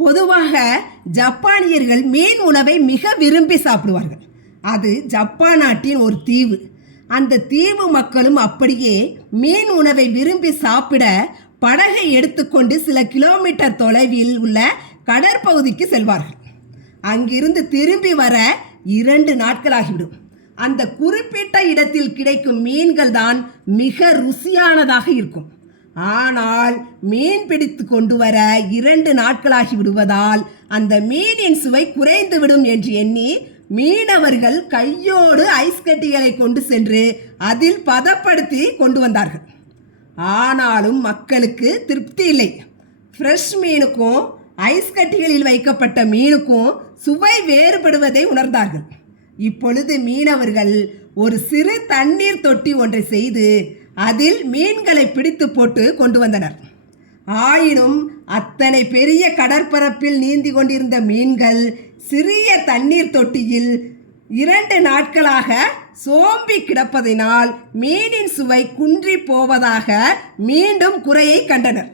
பொதுவாக ஜப்பானியர்கள் மீன் உணவை மிக விரும்பி சாப்பிடுவார்கள். அது ஜப்பான் நாட்டின் ஒரு தீவு. அந்த தீவு மக்களும் அப்படியே மீன் உணவை விரும்பி சாப்பிட படகை எடுத்துக்கொண்டு சில கிலோமீட்டர் தொலைவில் உள்ள கடற்பகுதிக்கு செல்வார்கள். அங்கிருந்து திரும்பி வர 2 நாட்களாகிவிடும். அந்த குறிப்பிட்ட இடத்தில் கிடைக்கும் மீன்கள் தான் மிக ருசியானதாக இருக்கும். ஆனால் மீன் பிடித்து கொண்டு வர 2 நாட்களாகி விடுவதால் அந்த மீனின் சுவை குறைந்துவிடும் என்று எண்ணி மீனவர்கள் கையோடு ஐஸ் கட்டிகளை கொண்டு சென்று அதில் பதப்படுத்தி கொண்டு வந்தார்கள். ஆனாலும் மக்களுக்கு திருப்தி இல்லை. ஃப்ரெஷ் மீனுக்கும் ஐஸ் கட்டிகளில் வைக்கப்பட்ட மீனுக்கும் சுவை வேறுபடுவதை உணர்ந்தார்கள். இப்பொழுது மீனவர்கள் ஒரு சிறு தண்ணீர் தொட்டி ஒன்றை செய்து அதில் மீன்களை பிடித்து போட்டு கொண்டு வந்தனர். ஆயினும் அத்தனை பெரிய கடற்பரப்பில் நீந்தி கொண்டிருந்த மீன்கள் சிறிய தண்ணீர் தொட்டியில் 2 நாட்களாக சோம்பி கிடப்பதினால் மீனின் சுவை குன்றி போவதாக மீண்டும் குறையை கண்டனர்.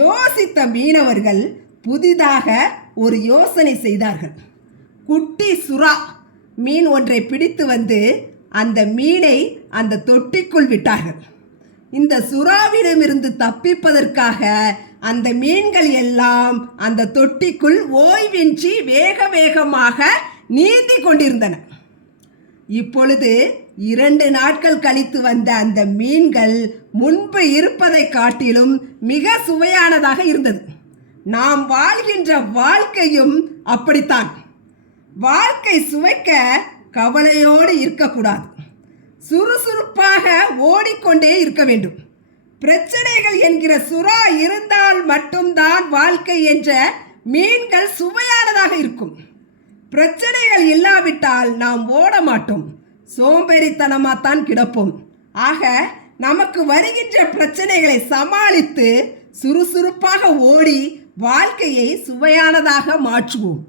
யோசித்த மீனவர்கள் புதிதாக ஒரு யோசனை செய்தார்கள். குட்டி சுறா மீன் ஒன்றை பிடித்து வந்து அந்த மீனை அந்த தொட்டிக்குள் விட்டார்கள். இந்த சுறாவிடமிருந்து தப்பிப்பதற்காக அந்த மீன்கள் எல்லாம் அந்த தொட்டிக்குள் ஓய்வின்றி வேக வேகமாக நீந்தி கொண்டிருந்தன. இப்பொழுது 2 நாட்கள் கழித்து வந்த அந்த மீன்கள் முன்பு இருப்பதை காட்டிலும் மிக சுவையானதாக இருந்தது. நாம் வாழ்கின்ற வாழ்க்கையும் அப்படித்தான். வாழ்க்கை சுவைக்க கவலையோடு இருக்கக்கூடாது. சுறுசுறுப்பாக ஓடிக்கொண்டே இருக்க வேண்டும். பிரச்சனைகள் என்கிற சுறா இருந்தால் மட்டும்தான் வாழ்க்கை என்ற மீன்கள் சுவையானதாக இருக்கும். பிரச்சனைகள் இல்லாவிட்டால் நாம் ஓட மாட்டோம், சோம்பேறித்தனமாகத்தான் கிடப்போம். ஆக நமக்கு வருகின்ற பிரச்சனைகளை சமாளித்து சுறுசுறுப்பாக ஓடி வாழ்க்கையை சுவையானதாக மாற்றுவோம்.